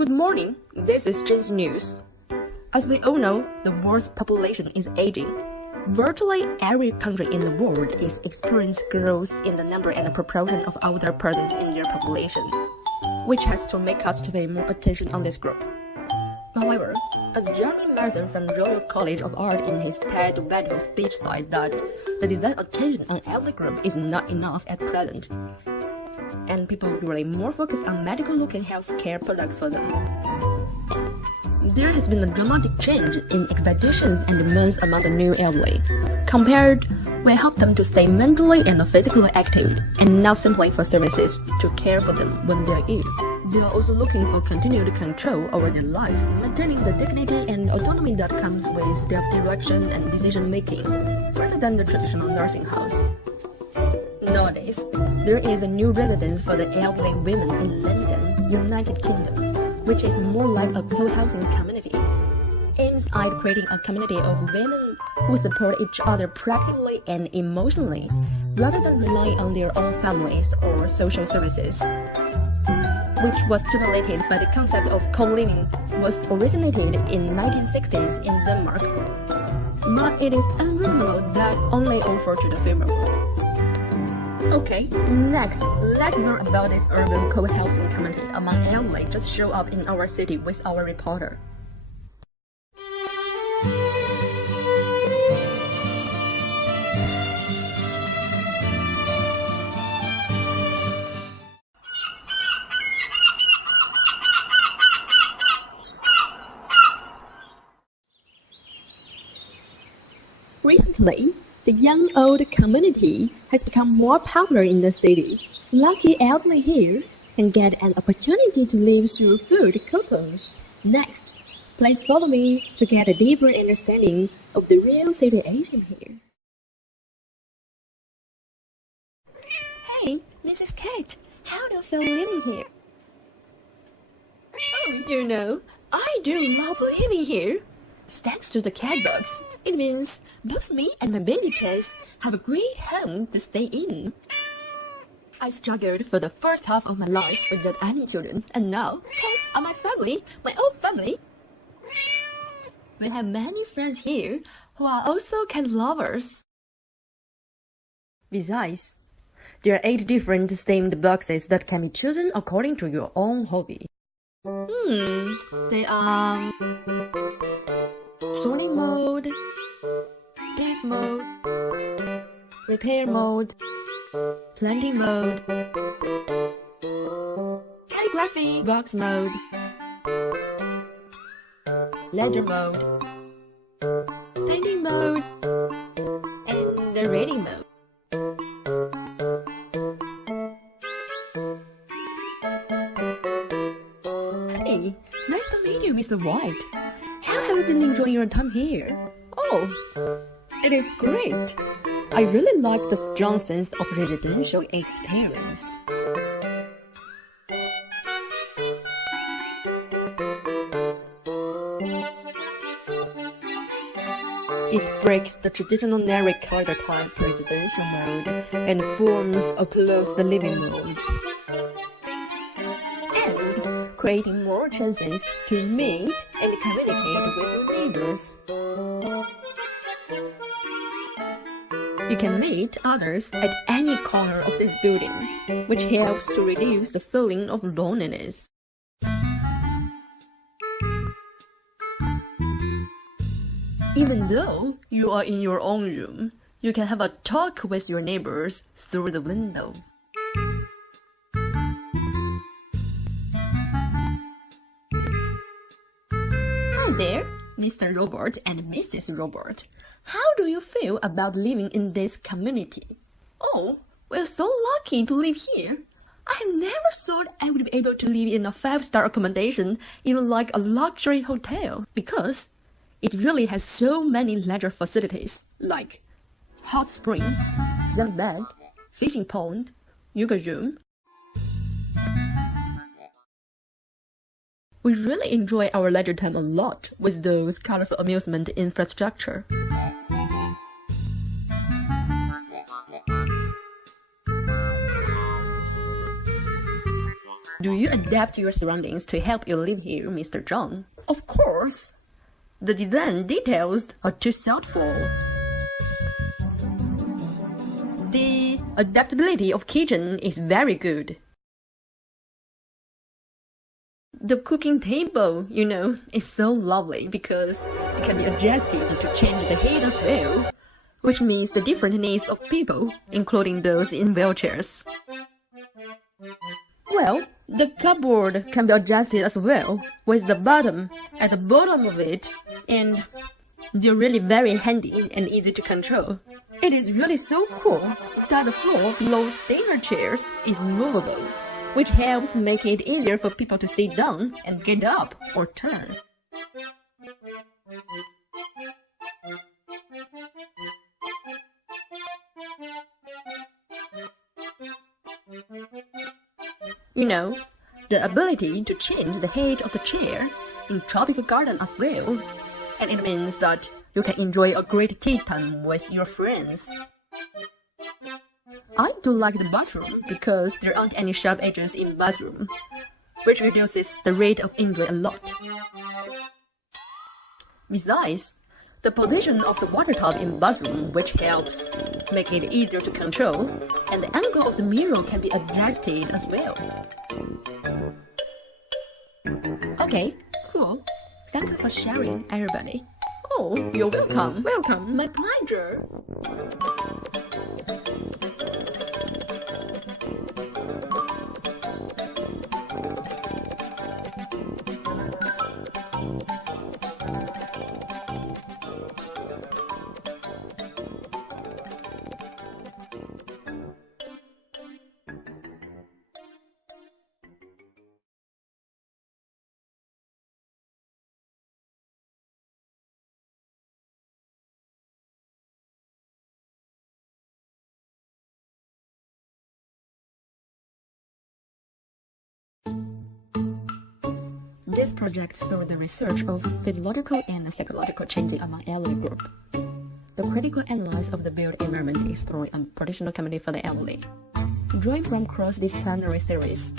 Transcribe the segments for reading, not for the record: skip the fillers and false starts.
Good morning, this is Jin's News. As we all know, the world's population is aging. Virtually every country in the world is experiencing growth in the number and proportion of older persons in their population, which has to make us to pay more attention on this group. However, as Jeremy Mason from Royal College of Art in his TED Video speech said that the desired attention on elder group is not enough at present, and people are really more focused on medical-looking healthcare products for them. There has been a dramatic change in expectations and demands among the new elderly. Compared, we help them to stay mentally and physically active, and not simply for services to care for them when they are ill. They are also looking for continued control over their lives, maintaining the dignity and autonomy that comes with self-direction and decision-making, rather than the traditional nursing house. Nowadays, there is a new residence for the elderly women in London, United Kingdom, which is more like a co-housing community, aims at creating a community of women who support each other practically and emotionally, rather than relying on their own families or social services, which was stimulated by the concept of co-living, was originated in 1960s in Denmark. But it is unreasonable that only offer to the female. Okay, next, let's learn about this urban co-housing community among elderly just show up in our city with our reporter. Recently, the young-old community has become more popular in the city. Lucky elderly here can get an opportunity to live through food coupons. Next, please follow me to get a deeper understanding of the real situation here. Hey, Mrs. Kate, how do you feel living here? Oh, I do love living here. Thanks to the cat box, it means both me and my baby cats have a great home to stay in. I struggled for the first half of my life without any children, and now cats are my family, my own family. We have many friends here who are also cat lovers. Besides, there are 8 different themed boxes that can be chosen according to your own hobby. They are sorting mode, peace mode, repair mode, planting mode, calligraphy box mode, ledger mode, painting mode, and the reading mode. Hey, nice to meet you, Mr. White. How have you been enjoying your time here? Oh, it is great. I really like the strong sense of residential experience. It breaks the traditional narrow corridor type residential mode and forms a closed living room, and creating more chances to meet and communicate with your neighbors. You can meet others at any corner of this building, which helps to reduce the feeling of loneliness. Even though you are in your own room, you can have a talk with your neighbors through the window. Hi there, Mr. Robert and Mrs. Robert. How do you feel about living in this community? Oh, we're so lucky to live here. I never thought I would be able to live in a 5-star accommodation in like a luxury hotel, because it really has so many leisure facilities like hot spring, zen bed, fishing pond, yoga room. We really enjoy our leisure time a lot with those colorful amusement infrastructure. Do you adapt your surroundings to help you live here, Mr. John? Of course. The design details are too thoughtful. The adaptability of kitchen is very good. The cooking table, is so lovely because it can be adjusted to change the height as well, which means the different needs of people, including those in wheelchairs. Well, the cupboard can be adjusted as well, with the bottom at the bottom of it, and they're really very handy and easy to control. It is really so cool that the floor below dinner chairs is movable, which helps make it easier for people to sit down and get up or turn. The ability to change the height of the chair in tropical garden as well, and it means that you can enjoy a great tea time with your friends. I do like the bathroom because there aren't any sharp edges in bathroom, which reduces the rate of injury a lot. Besides, the position of the water tub in bathroom, which helps make it easier to control, and the angle of the mirror can be adjusted as well. Okay, cool. Thank you for sharing, everybody. Oh, you're welcome. Welcome. My pleasure. This project saw the research of physiological and psychological changes among elderly group. The critical analysis of the built environment explored a professional committee for the elderly. Drawing from cross-disciplinary theories,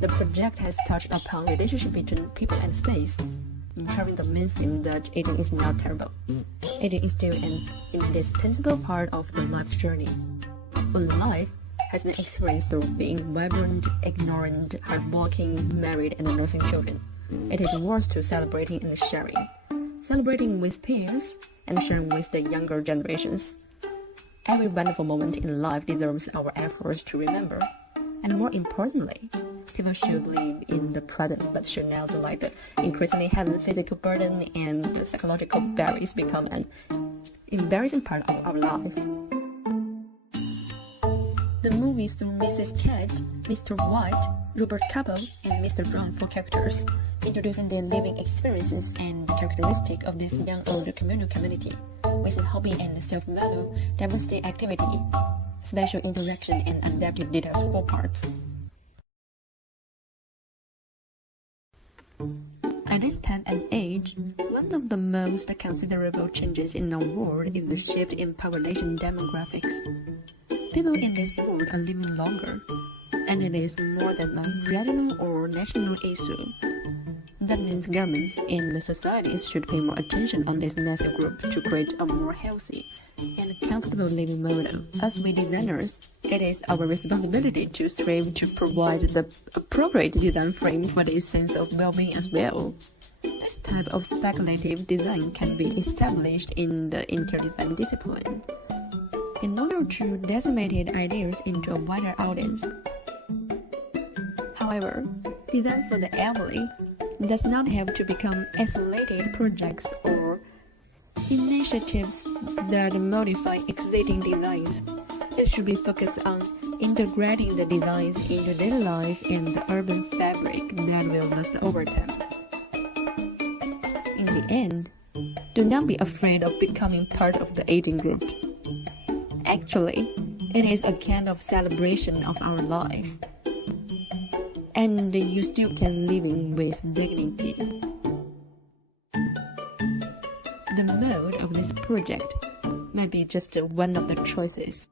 the project has touched upon relationship between people and space, carrying the main theme that aging is not terrible. Aging is still an indispensable part of the life's journey. But life has an experience of being vibrant, ignorant, hardworking, married, and nursing children. It is worth to celebrating and sharing. Celebrating with peers and sharing with the younger generations. Every wonderful moment in life deserves our efforts to remember. And more importantly, people should live in the present but should not let the increasingly heavy physical burden and psychological barriers become an embarrassing part of our life. The movies through Mrs. Cat, Mr. White, Robert Cable, and Mr. Brown for characters, introducing the living experiences and characteristics of this young older community, with a hobby and self-value, diversity activity, special interaction, and adaptive details for parts. At this time and age, one of the most considerable changes in our world is the shift in population demographics. People in this world are living longer, and it is more than a regional or national issue. That means governments and the societies should pay more attention on this massive group to create a more healthy and comfortable living model. As we designers, it is our responsibility to strive to provide the appropriate design frame for this sense of well-being as well. This type of speculative design can be established in the inter-design discipline in order to disseminate ideas into a wider audience. However, design for the elderly does not have to become isolated projects or initiatives that modify existing designs. It should be focused on integrating the designs into daily life and the urban fabric that will last over time. In the end, do not be afraid of becoming part of the aging group. Actually, it is a kind of celebration of our life, and you still can live with dignity. The mode of this project might be just one of the choices.